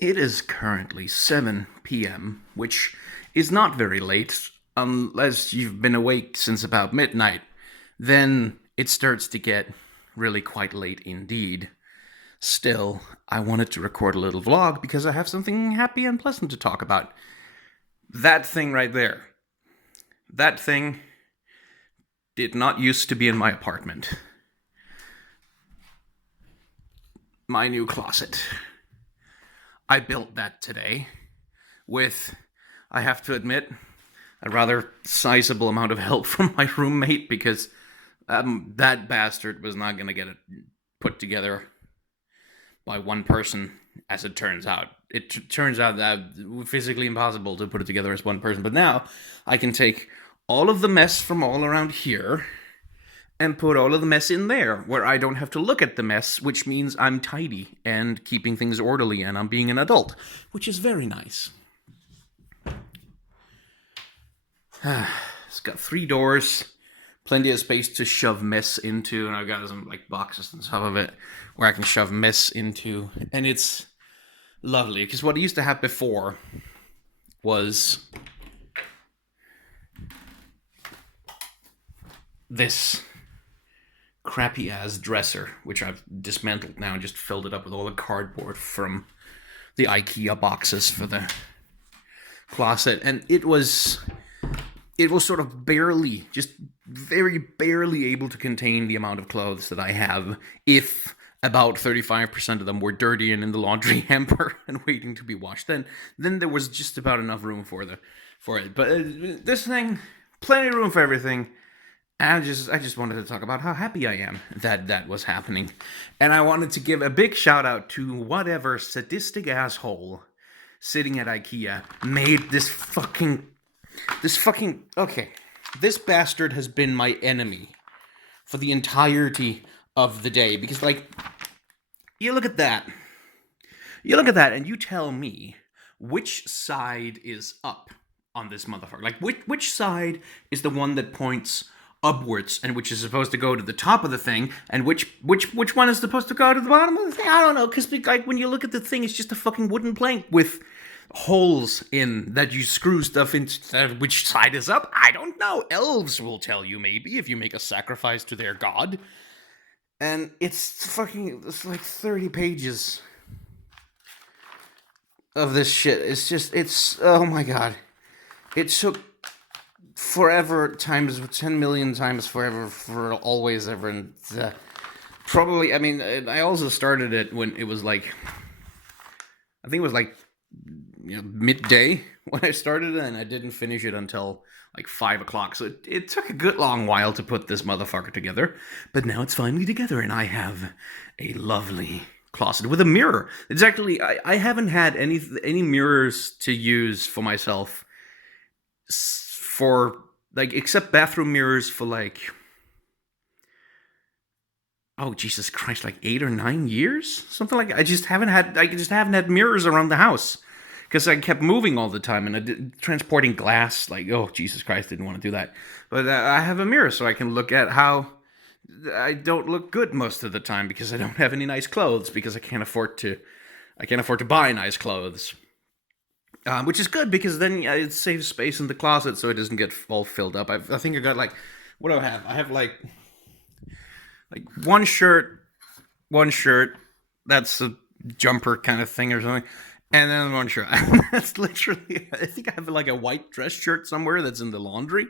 It is currently 7 p.m., which is not very late unless you've been awake since about midnight. Then it starts to get really quite late indeed. Still, I wanted to record a little vlog because I have something happy and pleasant to talk about. That thing right there. That thing did not used to be in my apartment. My new closet. I built that today with, I have to admit, a rather sizable amount of help from my roommate because that bastard was not going to get it put together by one person, as it turns out. It turns out that physically impossible to put it together as one person. But now I can take all of the mess from all around here and put all of the mess in there, where I don't have to look at the mess, which means I'm tidy and keeping things orderly and I'm being an adult, which is very nice. It's got 3 doors, plenty of space to shove mess into, and I've got some like boxes and stuff of it where I can shove mess into, and it's lovely, because what I used to have before was this crappy ass dresser, which I've dismantled now and just filled it up with all the cardboard from the IKEA boxes for the closet, and it was sort of barely, just very barely able to contain the amount of clothes that I have, if about 35% of them were dirty and in the laundry hamper and waiting to be washed. Then there was just about enough room for it. But this thing, plenty of room for everything. And I just wanted to talk about how happy I am that was happening. And I wanted to give a big shout out to whatever sadistic asshole sitting at IKEA made this fucking, okay. This bastard has been my enemy for the entirety of the day. Because, like, you look at that. And you tell me which side is up on this motherfucker. Like, which side is the one that points upwards, and which is supposed to go to the top of the thing, and which one is supposed to go to the bottom of the thing? I don't know, because like when you look at the thing, it's just a fucking wooden plank with holes in that you screw stuff into. Which side is up? I don't know. Elves will tell you, maybe, if you make a sacrifice to their god. And it's like 30 pages of this shit. It's oh my god. It took forever times 10 million times forever for always ever, and probably, I mean, I also started it when it was like, I think it was like, midday when I started it, and I didn't finish it until like 5 o'clock, so it took a good long while to put this motherfucker together, but now it's finally together, and I have a lovely closet with a mirror. It's actually, I haven't had any mirrors to use for myself for, like, except bathroom mirrors for, like, oh, Jesus Christ, like 8 or 9 years? Something like that. I just haven't had mirrors around the house, because I kept moving all the time, and transporting glass, like, oh, Jesus Christ, didn't want to do that. But I have a mirror so I can look at how I don't look good most of the time, because I don't have any nice clothes, because I can't afford to buy nice clothes. Which is good, because then it saves space in the closet so it doesn't get all filled up. I think I got, like, what do I have? I have like one shirt, that's a jumper kind of thing or something, and then one shirt. That's literally, I think I have like a white dress shirt somewhere that's in the laundry,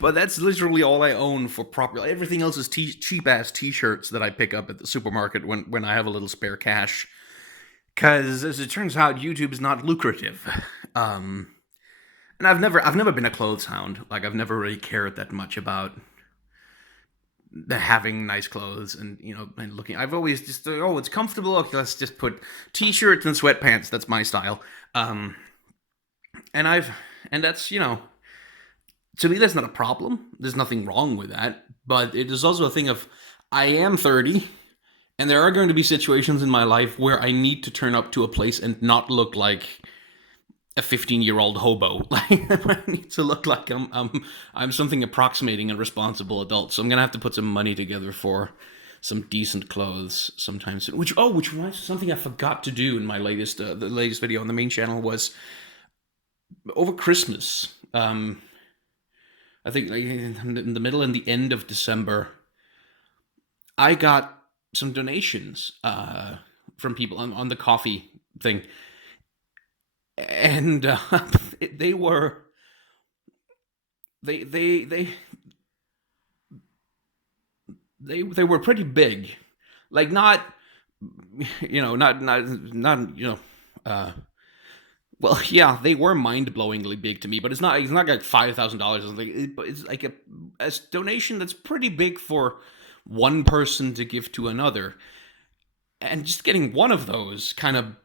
but that's literally all I own for proper. Everything else is cheap-ass t-shirts that I pick up at the supermarket when I have a little spare cash. Because, as it turns out, YouTube is not lucrative. And I've never been a clothes hound. Like, I've never really cared that much about having nice clothes and, and looking. I've always just, oh, it's comfortable. Okay, let's just put t-shirts and sweatpants. That's my style. And that's, to me, that's not a problem. There's nothing wrong with that. But it is also a thing of, I am 30. And there are going to be situations in my life where I need to turn up to a place and not look like a 15-year-old hobo. Like, I need to look like I'm something approximating a responsible adult. So I'm gonna have to put some money together for some decent clothes sometime soon. Which reminds me, something I forgot to do in my latest the latest video on the main channel was over Christmas. I think like in the middle and the end of December, I got some donations from people on the coffee thing, and they were they they were pretty big, like not uh, well, yeah, they were mind-blowingly big to me, but it's not like $5,000 or something. But it's like a donation that's pretty big for one person to give to another, and just getting one of those kind of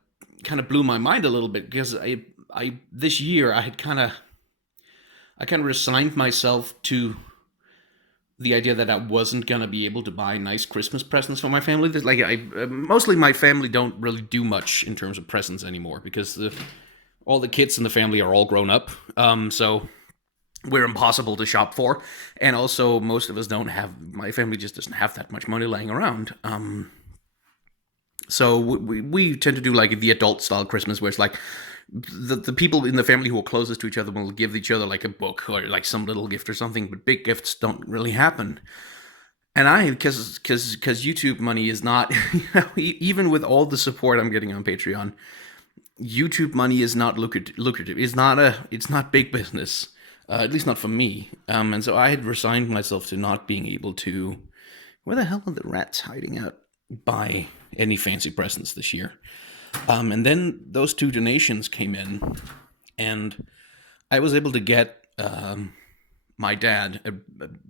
blew my mind a little bit, because I this year I kind of resigned myself to the idea that I wasn't gonna be able to buy nice Christmas presents for my family. Like mostly my family don't really do much in terms of presents anymore, because all the kids in the family are all grown up. So we're impossible to shop for, and also most of us don't have. My family just doesn't have that much money laying around. So we tend to do like the adult style Christmas, where it's like the people in the family who are closest to each other will give each other like a book or like some little gift or something, but big gifts don't really happen. And because YouTube money is not, even with all the support I'm getting on Patreon, YouTube money is not lucrative. It's not big business, at least not for me. And so I had resigned myself to not being able to. Where the hell are the rats hiding out? Buy any fancy presents this year. And then those two donations came in, and I was able to get my dad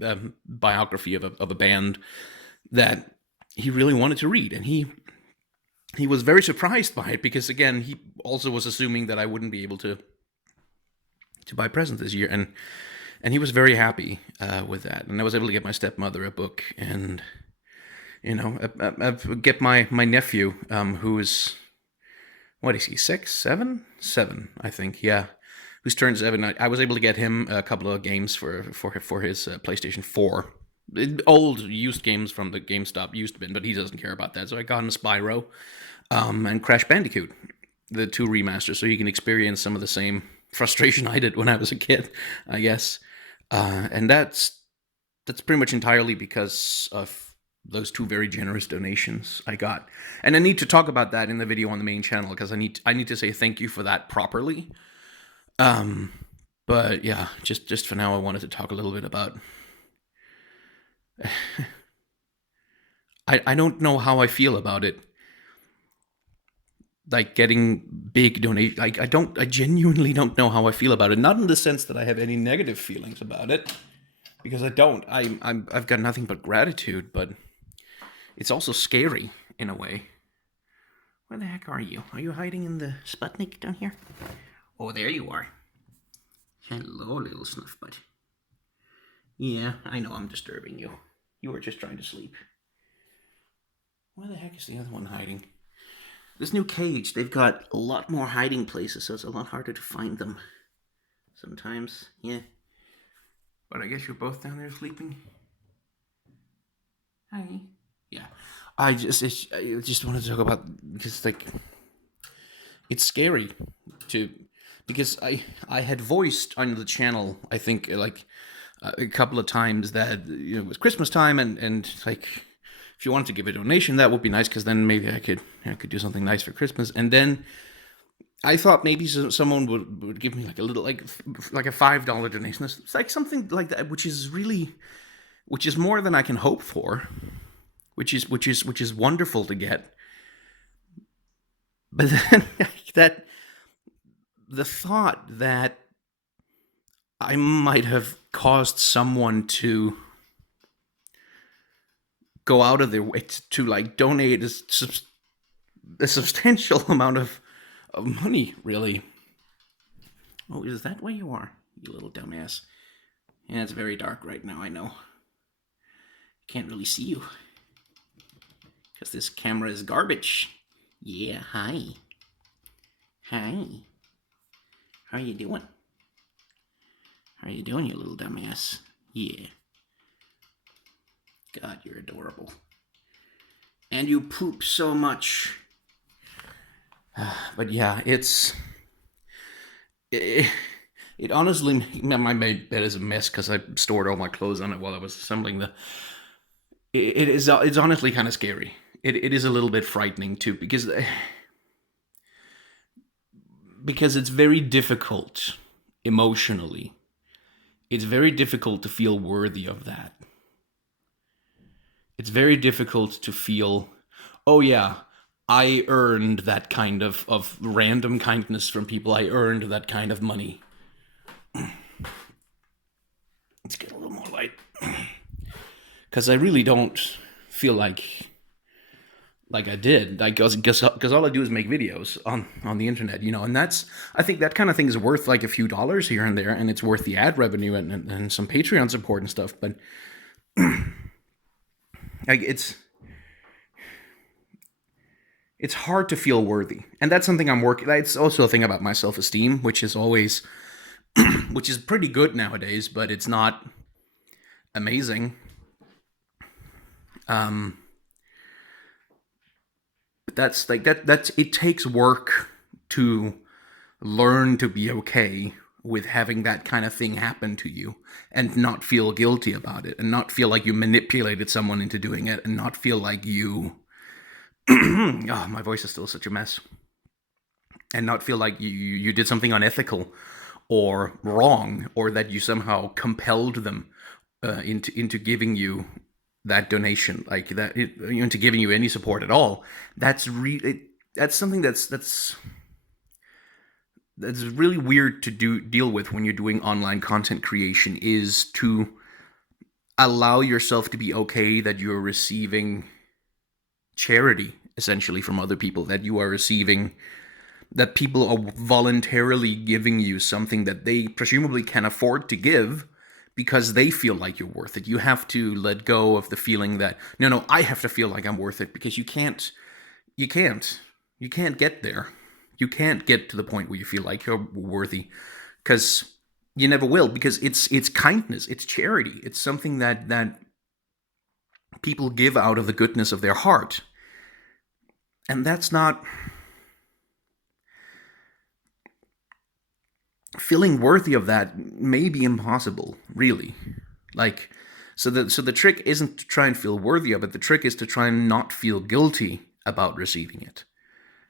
a biography of a band that he really wanted to read, and he was very surprised by it, because again, he also was assuming that I wouldn't be able to buy presents this year, and he was very happy with that. And I was able to get my stepmother a book, and get my nephew, who is, what is he, 6, 7, 7, I think, yeah, who's turned 7. I was able to get him a couple of games for his PlayStation 4. Old used games from the GameStop used bin, but he doesn't care about that. So I got him Spyro and Crash Bandicoot, the 2 remasters, so he can experience some of the same frustration I did when I was a kid, I guess. And that's pretty much entirely because of those 2 very generous donations I got. And I need to talk about that in the video on the main channel, because I need to say thank you for that properly. But yeah, just for now, I wanted to talk a little bit about. I don't know how I feel about it. Like getting big donation, like I genuinely don't know how I feel about it. Not in the sense that I have any negative feelings about it, because I don't. I've got nothing but gratitude, but it's also scary in a way. Where the heck are you? Are you hiding in the Sputnik down here? Oh, there you are. Hello, little snuff butt. Yeah, I know I'm disturbing you. You were just trying to sleep. Where the heck is the other one hiding? This new cage, they've got a lot more hiding places, so it's a lot harder to find them sometimes. Yeah. But I guess you're both down there sleeping? Hi. Yeah. I just wanted to talk about, because like, it's scary because I had voiced on the channel, I think, like a couple of times, that it was Christmas time, and like, if you wanted to give a donation, that would be nice, because then maybe I could do something nice for Christmas. And then I thought maybe someone would give me like a little, like a $5 donation. It's like something like that, which is more than I can hope for, which is wonderful to get. But then that the thought that I might have caused someone to go out of their way to like donate a substantial amount of money, really. Oh, is that where you are, you little dumbass? Yeah, it's very dark right now, I know. Can't really see you, because this camera is garbage. Yeah, hi. Hi. How are you doing? How are you doing, you little dumbass? Yeah. God, you're adorable. and you poop so much. But yeah, it, it honestly, my bed is a mess because I stored all my clothes on it while I was assembling the. It's honestly kind of scary. It is a little bit frightening too because it's very difficult emotionally. It's very difficult to feel worthy of that. It's very difficult to feel, oh yeah, I earned that kind of random kindness from people. I earned that kind of money. Let's get a little more light. Because I really don't feel like I did. Because all I do is make videos on the internet, and I think that kind of thing is worth like a few dollars here and there, and it's worth the ad revenue and some Patreon support and stuff. But like it's hard to feel worthy, and that's something I'm working. It's also a thing about my self-esteem, which is always, which is pretty good nowadays, but it's not amazing. But that's like that's it takes work to learn to be okay with having that kind of thing happen to you and not feel guilty about it and not feel like you manipulated someone into doing it and not feel like you oh, my voice is still such a mess. And not feel like you did something unethical or wrong, or that you somehow compelled them into giving you that donation, like that, into giving you any support at all. That's something that's really weird to deal with when you're doing online content creation, is to allow yourself to be okay that you're receiving charity essentially from other people, that you are receiving, that people are voluntarily giving you something that they presumably can afford to give because they feel like you're worth it. You have to let go of the feeling that no, I have to feel like I'm worth it, because you can't get there. You can't get to the point where you feel like you're worthy, because you never will, because it's kindness, it's charity, it's something that people give out of the goodness of their heart. And that's not feeling worthy of that may be impossible, really. Like, so the trick isn't to try and feel worthy of it. The trick is to try and not feel guilty about receiving it,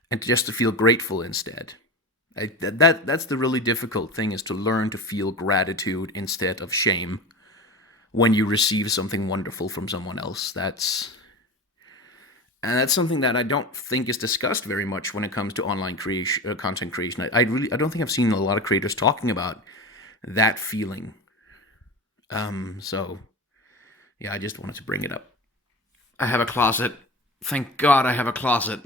and just to feel grateful instead. That's the really difficult thing, is to learn to feel gratitude instead of shame when you receive something wonderful from someone else. That's something that I don't think is discussed very much when it comes to online creation, content creation. I don't think I've seen a lot of creators talking about that feeling. So yeah, I just wanted to bring it up. I have a closet. Thank God I have a closet.